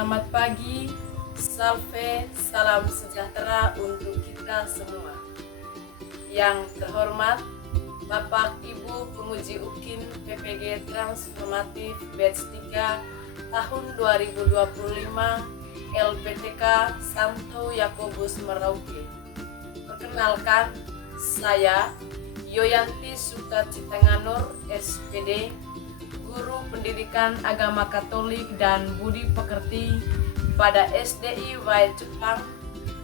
Selamat pagi, salve, salam sejahtera untuk kita semua. Yang terhormat, Bapak Ibu Penguji UKIN PPG Transformatif Batch 3 tahun 2025 LPTK Santo Yakobus Merauke. Perkenalkan, saya Yoyanti Sukacitenganur, SPD, Guru Pendidikan Agama Katolik dan Budi Pekerti pada SDI Wai Jepang,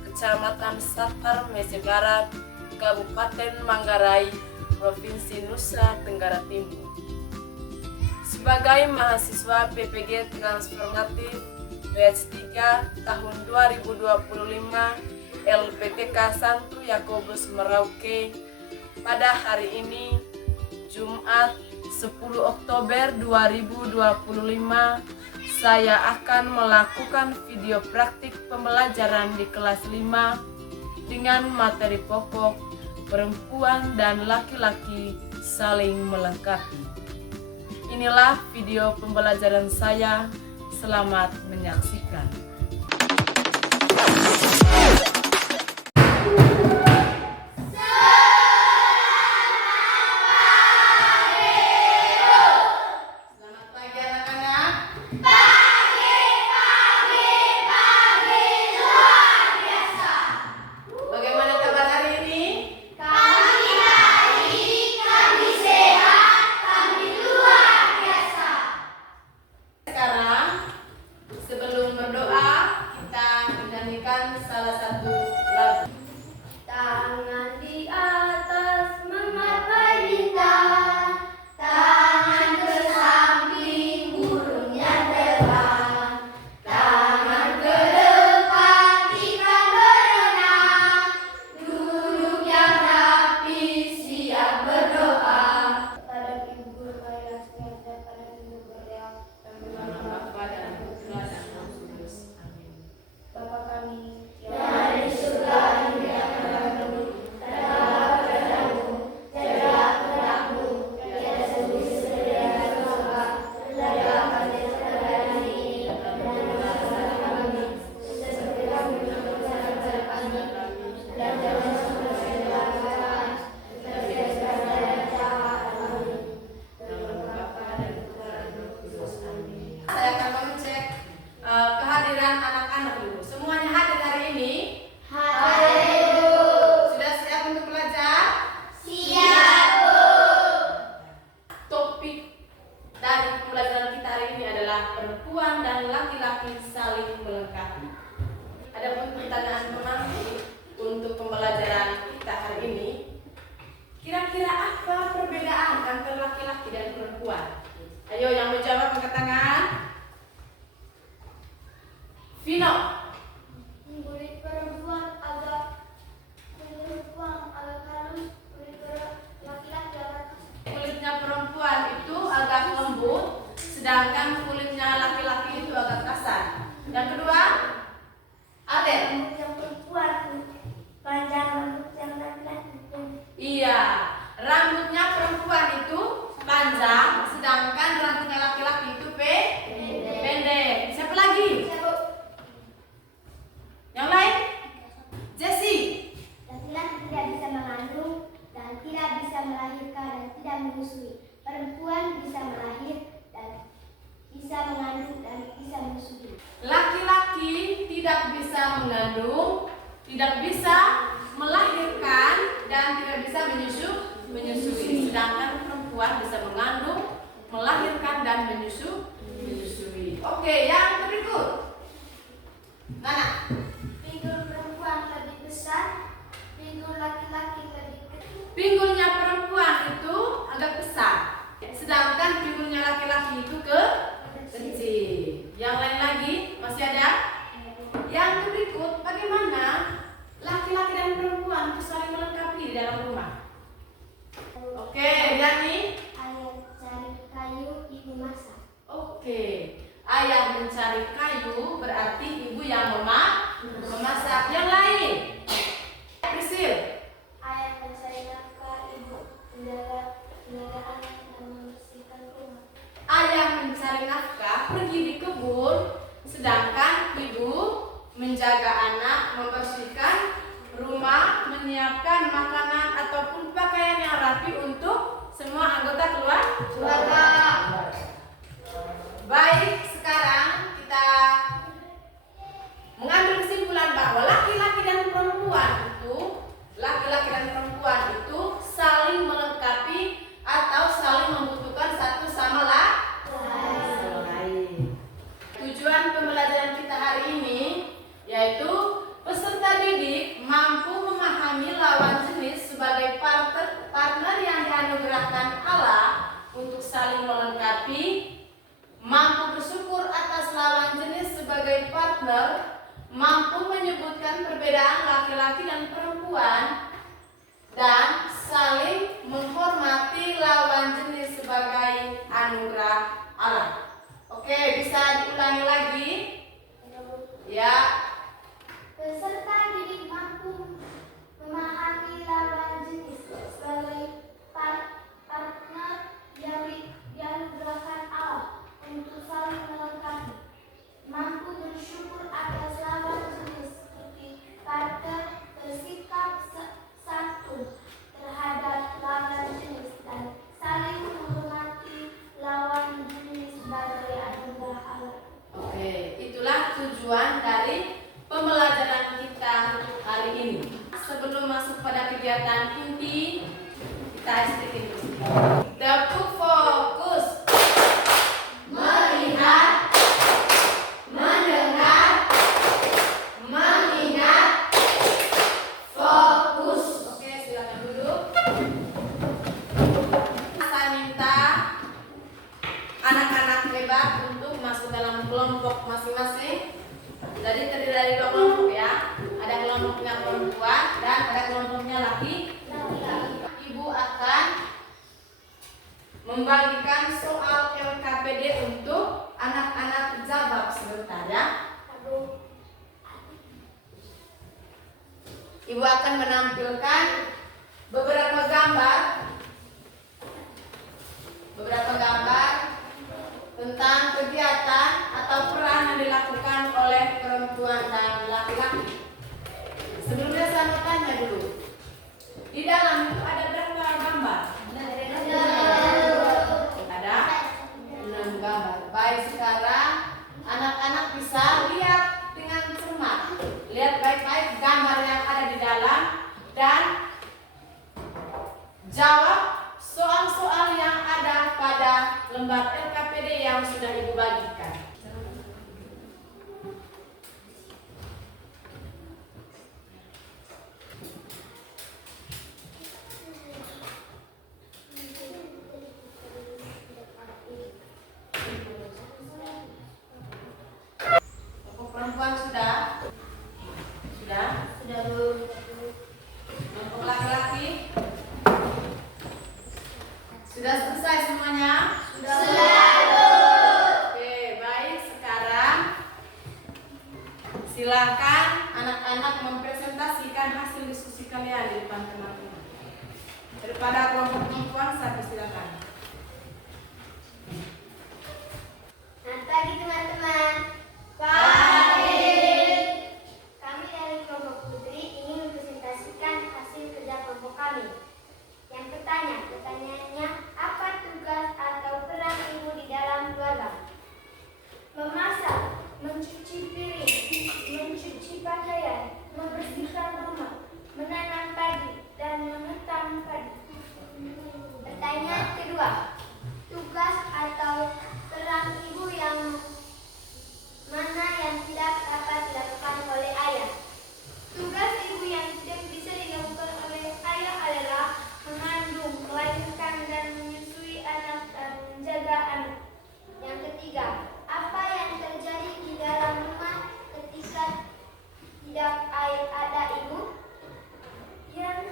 Kecamatan Satar, Mese Barat, Kabupaten Manggarai, Provinsi Nusa Tenggara Timur. Sebagai mahasiswa PPG Transformatif Batch 3 tahun 2025 LPTK Santo Yakobus Merauke, pada hari ini Jumat 10 Oktober 2025 saya akan melakukan video praktik pembelajaran di kelas 5 dengan materi pokok perempuan dan laki-laki saling melengkapi. Inilah video pembelajaran saya. Selamat menyaksikan. Salah satu lagu. Tangan di atas menggapai bintang, tangan ke samping burungnya terbang, tangan ke depan ikan berenang, duduk yang rapi siap berdoa. Pada ibu guru ayah sehat pada ibu beliau Bapa dan Putra dan Roh Kudus. Amin. Bapa kami Dari surga dimuliakan kami, tegaklah kehendakmu, jadilah kehendakmu, tiada sembunyi sedia surga, tegakkan hari ini, dan berikanlah kami, seperti kami mengampuni kami, dan jangan sampai kecelakaan, tetapi bebaskanlah dari jahat. Amin. Nama Bapa dan Putra dan Roh Kudus. Amin. Saya akan mengecek kehadiran anak-anak dulu. Semuanya hadir hari ini? Hadir, Bu. Sudah siap untuk belajar? Siap, Bu. Topik dari pembelajaran kita hari ini adalah perempuan dan laki-laki saling melengkapi. Adapun pertanyaan penganti untuk pembelajaran kita hari ini, kira-kira apa perbedaan antara laki-laki dan perempuan? Ayo yang menjawab angkat tangan. Vino. Kulit perempuan agak halus, kulit laki-laki agak kasar. Kulitnya perempuan itu agak lembut, sedangkan kulitnya laki-laki itu agak kasar. Yang kedua, Adel. Rambut yang perempuan panjang, rambut yang laki-laki pendek. Iya, rambutnya perempuan itu panjang, sedangkan rambutnya laki-laki itu pendek. Siapa lagi? Yang lain? Jessie. Laki-laki tidak bisa mengandung dan tidak bisa melahirkan dan tidak menyusui. Perempuan bisa melahir dan bisa mengandung dan bisa menyusui. Laki-laki tidak bisa mengandung, tidak bisa melahirkan, dan tidak bisa menyusui. Sedangkan perempuan bisa mengandung, melahirkan, dan menyusui. Oke, yang berikut. Mana? Pinggul perempuan lebih besar, pinggul laki-laki lebih kecil. Pinggulnya perempuan itu agak besar, sedangkan pinggulnya laki-laki itu kecil. Yang lain lagi masih ada? Yang berikut, bagaimana laki-laki dan perempuan itu saling melengkapi di dalam rumah? Oke, Yani. Ayah cari kayu, ibu masak. Oke, ayah mencari kayu berarti ibu yang memasak. Yang lain? Prisil. Ayah mencari nafkah, ibu menjaga anak dan membersihkan rumah. Ayah mencari nafkah pergi di kebun, sedangkan menyiapkan makanan ataupun pakaian yang rapi untuk semua anggota keluarga. Baik, sekarang kita mengambil kesimpulan bahwa laki-laki dan perempuan itu saling melengkapi atau saling membutuhkan satu sama lain. Tujuan pembelajaran kita hari ini yaitu peserta didik mampu memahami lawan jenis sebagai partner yang dianugerahkan Allah untuk saling melengkapi, mampu bersyukur atas lawan jenis sebagai partner, mampu menyebutkan perbedaan laki-laki dan perempuan, dan saling menghormati lawan jenis sebagai anugerah Allah. Oke, bisa diulangi lagi? Ya. Peserta didik mampu memahami lawan jenis sebagai partner yang dianugerahkan Allah untuk saling melengkapi, mampu bersyukur atas lawan jenis seperti partner bersikap santun terhadap lawan jenis dan saling menghormati lawan jenis sebagai anugerah Allah. Oke, itulah tujuan dari pembelajaran kita hari ini. Sebelum masuk pada kegiatan inti, kita sedikit dapur fokus. Melihat, mendengar, mengingat, fokus. Oke, silakan duduk. Saya minta anak-anak hebat untuk masuk dalam kelompok masing-masing. Jadi terdiri dari 2 kelompok ya. Ada kelompoknya perempuan dan ada kelompoknya laki-laki. Ibu akan membagikan soal LKPD untuk anak-anak jawab sebentar ya. Ibu akan menampilkan beberapa gambar tentang kegiatan atau peran yang dilakukan oleh perempuan dan laki-laki. Sebelumnya saya mau tanya dulu, di dalam itu ada berapa gambar? Ada 6 gambar. Baik, sekarang anak-anak bisa lihat dengan cermat. Lihat baik-baik gambar yang ada di dalam dan jawab soal-soal yang ada pada lembar LKPD yang sudah Ibu bagikan. Kelompok perempuan sudah? Sudah? Sudah, Bu. Kelompok laki-laki? Sudah selesai semuanya? Sudah. Oke, baik. Sekarang silakan anak-anak mempresentasikan hasil diskusi kalian di depan teman-teman. Daripada kelompok perempuan, saya silakan. Selamat pagi teman-teman. Kami dari kelompok putri ingin mempresentasikan hasil kerja kelompok kami. Yang pertanyaannya, apa tugas atau peran ibu di dalam keluarga? Memasak, mencuci piring, mencuci pakaian, membersihkan rumah, menanam padi, dan mengetam padi. Pertanyaan kedua, tugas atau peran ibu yang mana yang tidak dapat dilakukan oleh ayah? Tugas ibu yang tidak bisa dilakukan oleh ayah adalah mengandung, melahirkan, dan menyusui anak dan menjaga anak. Yang ketiga, apa yang terjadi di dalam rumah ketika tidak ada ibu? Yang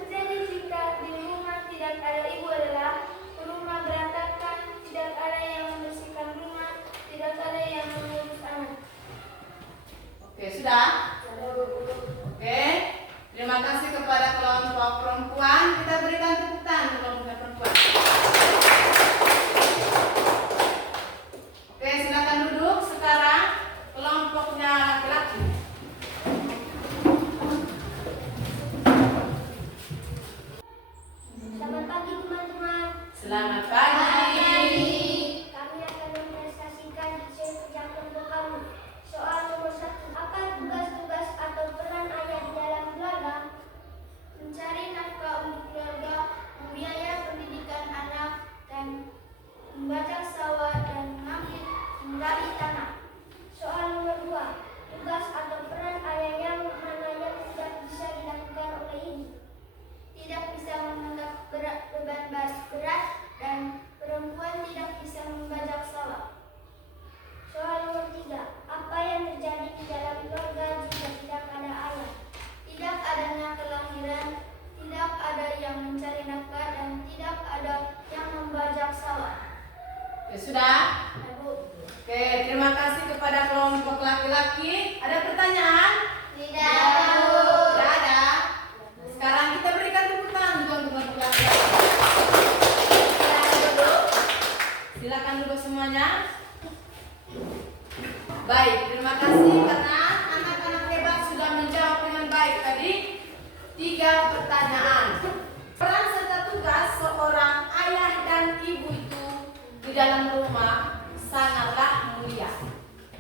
Ya sudah? Oke, terima kasih kepada kelompok laki-laki. Ada pertanyaan? Tidak. Tidak ada. Sekarang kita berikan tepuk tangan juga untuk kelompok laki-laki. Silakan duduk semuanya. Baik, terima kasih karena anak-anak hebat sudah menjawab dengan baik tadi 3 pertanyaan. Peran serta tugas seorang ayah dan ibu itu di dalam rumah sangatlah mulia.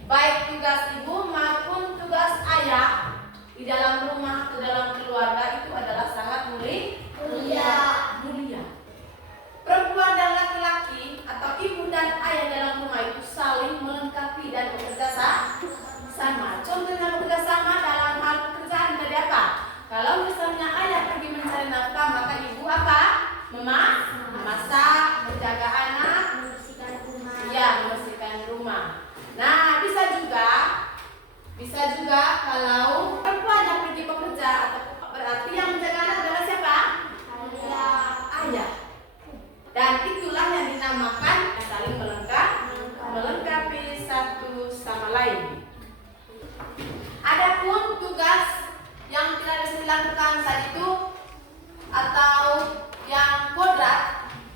Baik tugas ibu maupun tugas ayah di dalam rumah atau dalam keluarga itu adalah sangat mulia. Perempuan dan laki-laki atau ibu dan ayah dalam rumah itu saling melengkapi dan bekerja sama. Contohnya bekerja sama dalam hal pekerjaan tadi apa? Kalau misalnya ayah pergi mencari nafkah, maka ibu apa? Memasak, menjaga anak, membersihkan rumah. Nah, bisa juga kalau perempuan yang pergi bekerja atau berarti yang menjaga anak adalah siapa? Ayah. Dan itulah yang dinamakan saling melengkapi satu sama lain. Adapun tugas yang tidak bisa dilakukan saat itu atau yang kodrat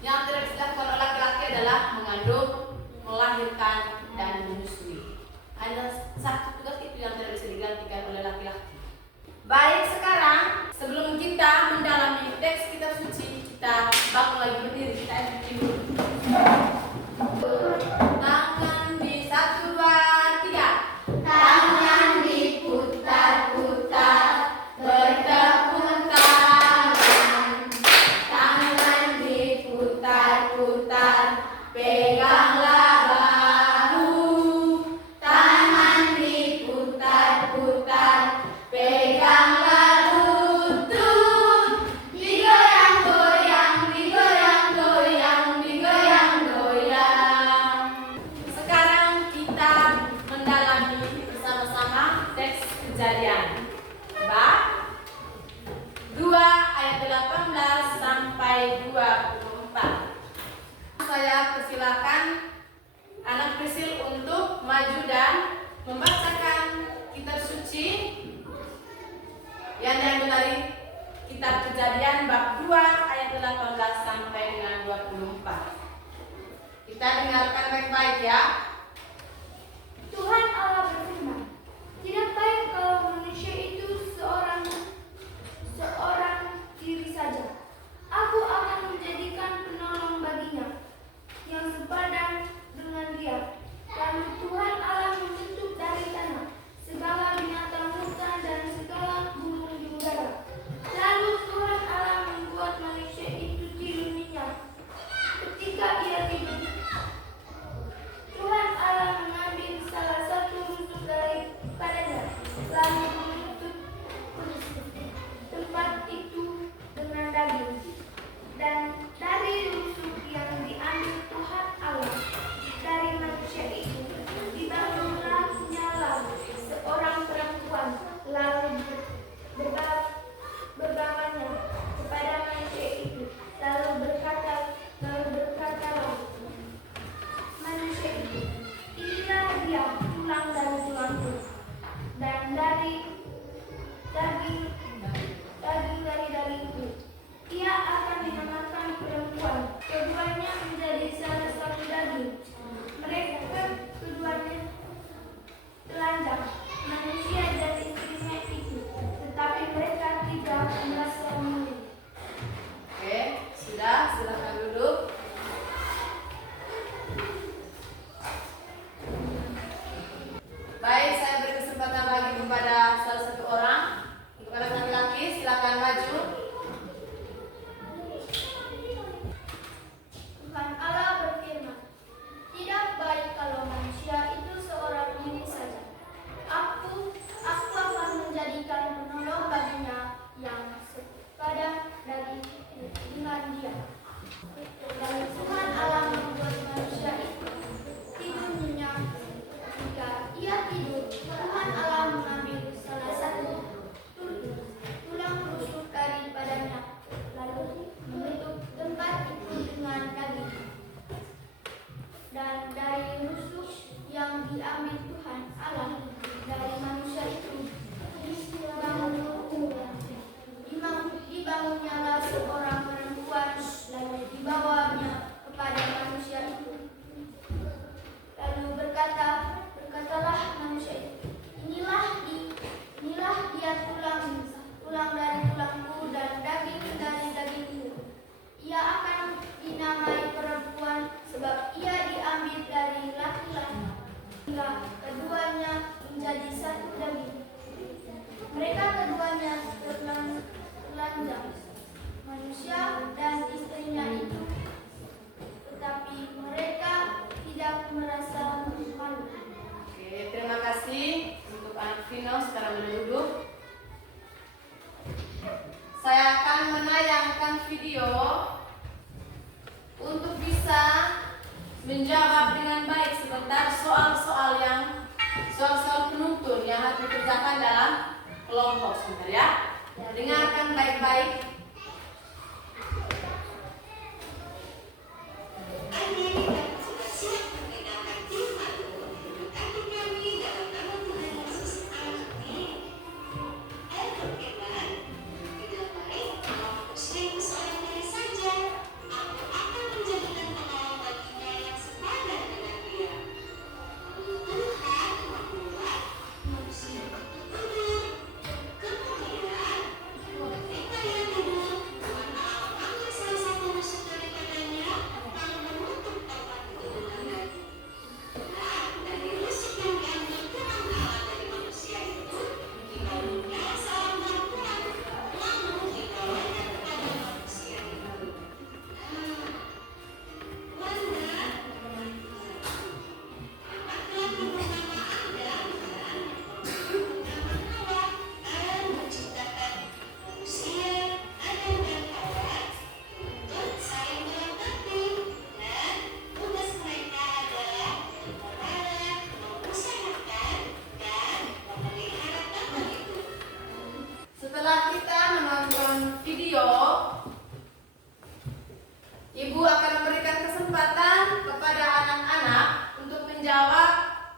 yang tidak bisa dilakukan oleh laki-laki adalah mengandung, melahirkan, dan menyusui. Hanya satu tugas itu yang tidak bisa digantikan oleh laki-laki. Baik, sekarang sebelum kita mendalami teks kitab suci, kita bangun lagi berdiri, kita dulu. Tangan di 1, 2, 3. Tangan diputar-putar, bertepuk tangan. Tangan diputar-putar, peganglah bahu. Tangan diputar-putar, peganglah lutut. Digoyang-goyang, digoyang-goyang, digoyang-goyang. Sekarang kita mendalami bersama-sama teks Kejadian bab 2 ayat 18 sampai 24. Saya persilakan anak Prisil untuk maju dan membacakan kitab suci yang diambil dari kitab Kejadian bab 2 ayat 18 sampai dengan 24. Kita dengarkan baik-baik ya. Tuhan Allah berfirman, tidak baik kalau manusia itu seorang diri saja. Aku akan menjadikan penolong baginya yang sepadan dengan dia. Lalu Tuhan Allah membentuk dari tanah segala binatang hutan dan segala burung di udara. Lalu Tuhan Allah membuat manusia itu tidur nyenyak. Ketika ia tidur, Tuhan ada seorang perempuan lalu dibawanya kepada manusia itu. Lalu berkatalah manusia itu, inilah dia tulang dari tulangku dan daging dari dagingku. Ia akan dinamai perempuan sebab ia diambil dari laki-laki, hingga keduanya menjadi satu daging. Mereka keduanya telanjang, manusia dan istrinya itu, tetapi mereka tidak merasa malu. Oke, terima kasih untuk anak Vino. Sekarang duduk. Saya akan menayangkan video untuk bisa menjawab dengan baik sebentar soal-soal penuntun yang harus dikerjakan dalam kelompok sebentar ya. Dengarkan baik-baik. Setelah kita menonton video, Ibu akan memberikan kesempatan kepada anak-anak untuk menjawab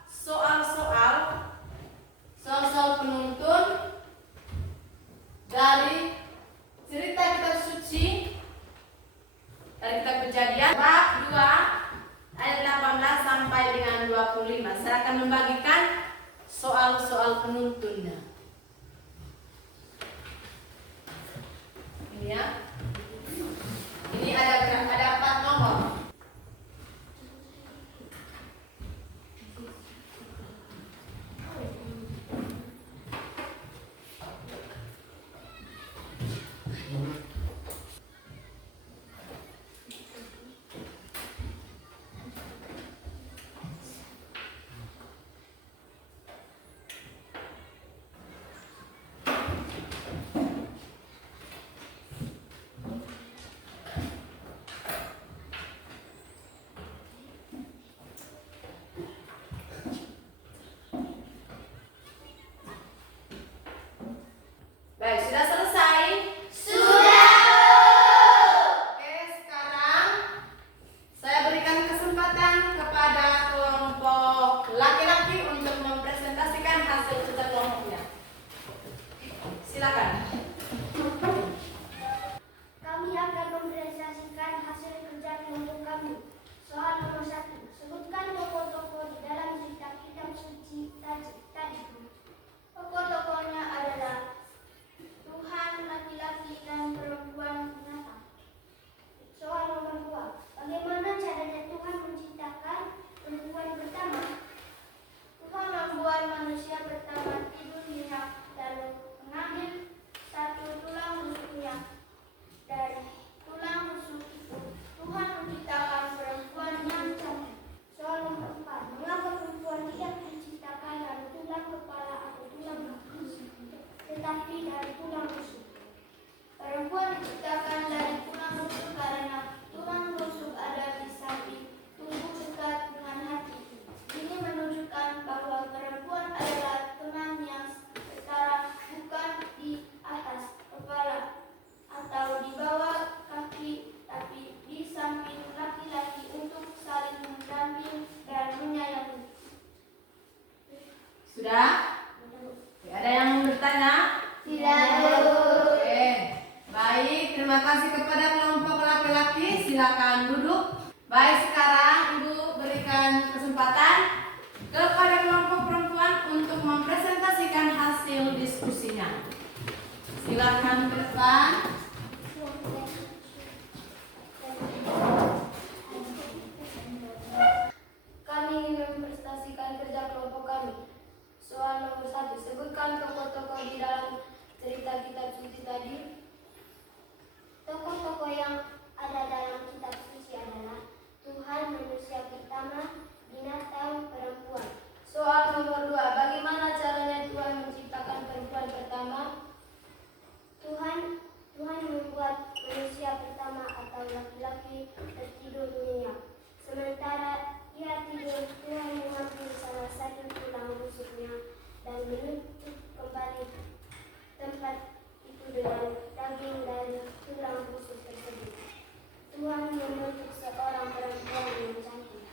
soal-soal penuntun dari cerita kitab suci dari kitab Kejadian bab 2 ayat 18 sampai dengan 25. Saya akan membagikan soal-soal penuntunnya. Ini ya. Ini ada 4 nomor. Baik, sudah selesai? Sudah. Oke, sekarang saya berikan kesempatan kepada kelompok laki-laki untuk mempresentasikan hasil kerja kelompoknya. Silakan. Kami akan mempresentasikan hasil kerja kelompok kami. Soal nomor 1. Sebutkan tokoh-tokoh di dalam cerita kitab suci tadi. Tokoh-tokohnya adalah Tuhan, laki-laki, dan perempuan binatang. Soal nomor 2. Bagaimana caranya Tuhan menciptakan perempuan pertama? Tuhan membuat manusia pertama tidur nyenyak, lalu mengambil satu tulang rusuknya. Dari tulang rusuk itu, Tuhan menciptakan perempuan yang kasih kepada kelompok laki-laki, silakan duduk. Baik, sekarang Ibu berikan kesempatan kepada kelompok perempuan untuk mempresentasikan hasil diskusinya. Silakan ke depan. Kami ingin mempresentasikan kerja kelompok kami. Soal nomor 1, sebutkan tokoh-tokoh di dalam cerita kitab suci tadi. Tokoh-tokoh yang ada dalam kitab suci adalah Tuhan, manusia pertama, binatang, perempuan. Soal nomor 2, bagaimana caranya Tuhan menciptakan perempuan pertama? Tuhan membuat manusia pertama atau laki-laki tertidur nyenyak. Sementara ia tidur, Tuhan mengambil salah satu tulang rusuknya dan menutup kembali tempat itu dengan daging dari tulang rusuk tersebut. Tuhan membentuk seorang perempuan yang cantik.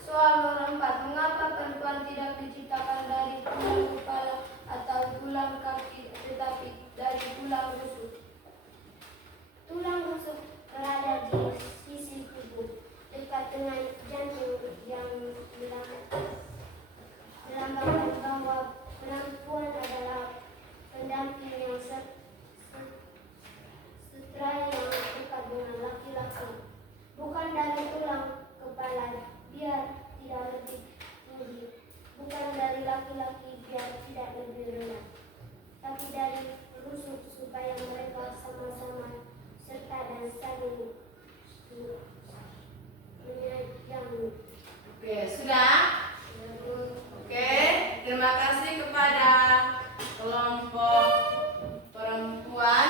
Soal nomor 4, mengapa perempuan tidak diciptakan dari tulang kepala atau tulang kaki tetapi dari tulang rusuk? Tulang rusuk berada di sisi tubuh dekat dengan jantung yang melambangkan bahwa perempuan adalah pendamping yang setara yang dekat dengan laki-laki. Bukan dari tulang kepala biar tidak lebih tinggi, bukan dari laki-laki biar tidak lebih rendah, tapi dari rusuk supaya mereka sama-sama serta dan saling menyayangi. Oke, sudah? Oke, terima kasih kepada kelompok perempuan.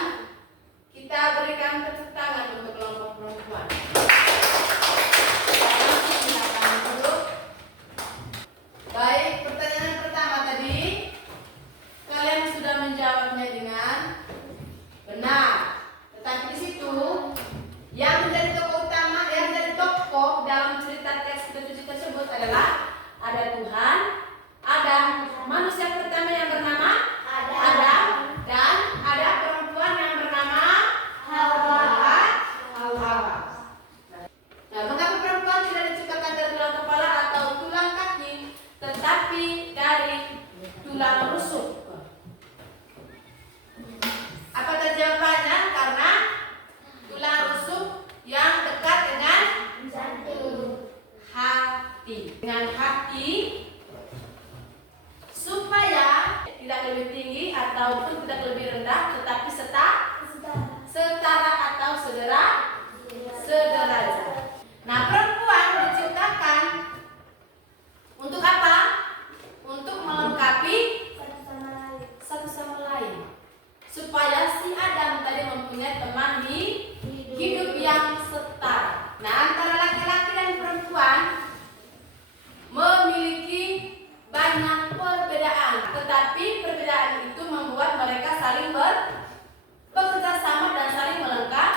Kita berikan tepuk tangan untuk kelompok perempuan. Silakan duduk. Baik, pertanyaan pertama tadi kalian sudah menjawabnya dengan benar. Tetapi di situ yang menjadi tokoh utama, yang menjadi tokoh dalam cerita teks suci tersebut adalah ada Tuhan, ada manusia pertama yang bernama Adam, dan ada perempuan yang bernama Hawa. Nah, mengapa perempuan tidak diciptakan dari tulang kepala atau tulang kaki, tetapi dari tulang rusuk? Apa tadi jawabannya? Karena tulang rusuk yang dekat dengan hati. Dengan hati supaya tidak lebih tinggi ataupun tidak lebih rendah, tetapi setara atau sederajat. Nah, perempuan diciptakan untuk apa? Untuk melengkapi satu sama lain. Supaya si Adam tadi mempunyai teman hidup yang setara. Nah, antara laki-laki dan perempuan memiliki banyak perbedaan, tetapi perbedaan itu membuat mereka saling bekerja sama dan saling melengkapi.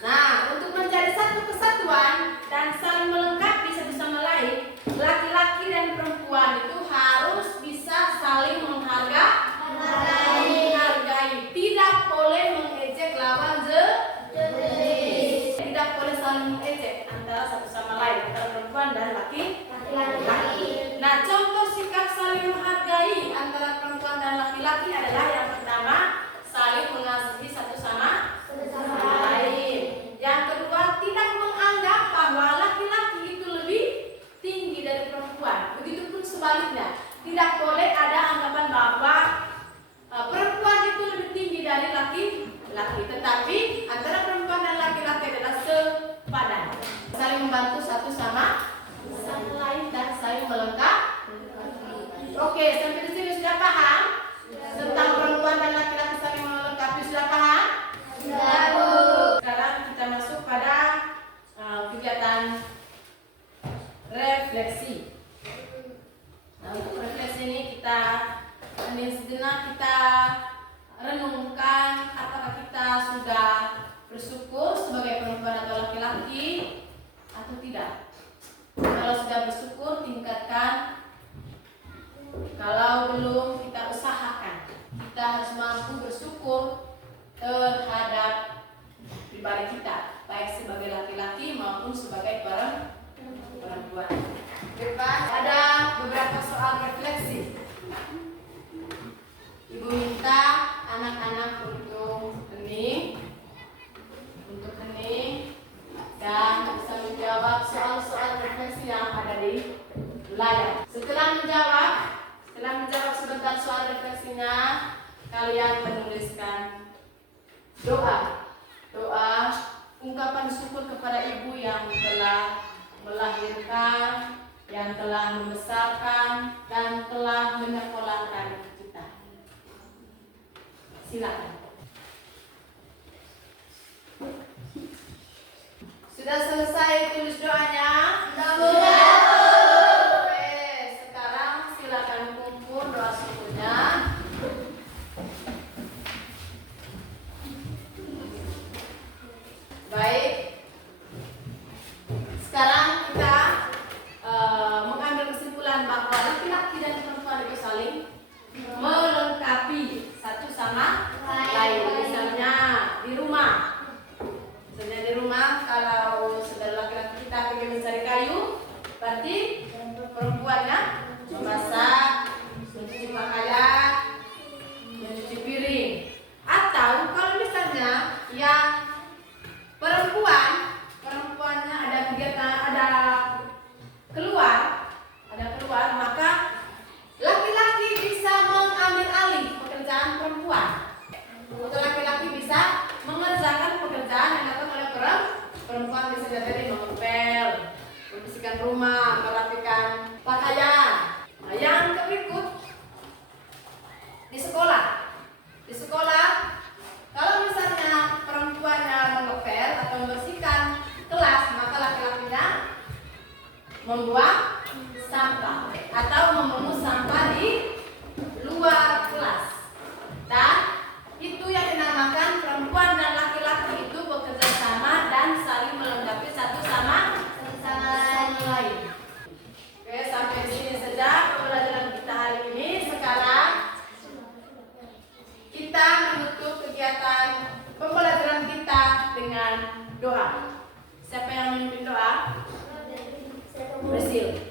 Nah, untuk menjadi satu kesatuan dan saling melengkapi satu sama lain, laki-laki dan perempuan itu harus bisa saling menghargai, tidak boleh mengejek lawan jenis, tidak boleh saling mengejek antara satu sama lain, antara perempuan dan laki-laki. Nah, contoh sikap saling menghargai antara perempuan dan laki-laki adalah yang pertama, saling mengasihi satu sama lain. Yang kedua, tidak menganggap bahwa laki-laki itu lebih tinggi dari perempuan. Begitupun sebaliknya, tidak boleh ada anggapan bahwa perempuan itu lebih tinggi dari laki-laki, tetapi antara perempuan dan laki-laki adalah sepadan, saling membantu satu sama lain dan saling melengkapi. Oke, sampai di sini sudah paham tentang perempuan dan laki-laki saling melengkapi? Sudah paham? Sudah, Bu. Sekarang kita masuk pada kegiatan refleksi. Nah, untuk refleksi ini kita sejenak kita renungkan apakah kita sudah bersyukur sebagai perempuan atau laki-laki atau tidak. Kalau sudah bersyukur, tingkatkan. Kalau belum, kita usahakan. Kita harus mampu bersyukur doa. Doa ungkapan syukur kepada ibu yang telah melahirkan, yang telah membesarkan, dan telah menyekolahkan kita. Silakan. Sudah selesai tulis doanya? Sudah. Oke, sekarang silakan kumpul doa syukurnya. Baik. Sekarang kita mengambil kesimpulan bahwa laki-laki dan perempuan itu saling melengkapi satu sama lain. Misalnya di rumah. Kalau saudara laki-laki kita pergi mencari kayu, berarti perempuannya memasak, mencuci pakaian, mencuci piring. Atau kalau misalnya yang perempuannya ada kegiatan, ada keluar, maka laki-laki bisa mengambil alih pekerjaan perempuan. Atau laki-laki bisa mengerjakan pekerjaan yang dilakukan oleh perempuan, bisa jadi mengepel, membersihkan rumah, merapikan pakaian. Nah, yang berikut di sekolah. Di sekolah, kalau misalnya perempuannya mengepel atau membersihkan kelas, maka laki-lakinya membuang sampah atau memungut sampah di luar kelas. Dan itu yang dinamakan perempuan dan laki-laki itu bekerja sama dan saling melengkapi satu sama lain. Oke, sampai di sini saja pembelajaran kita hari ini. Sekarang kita menutup kegiatan pembelajaran kita dengan doa. Siapa yang memimpin doa? Bersil.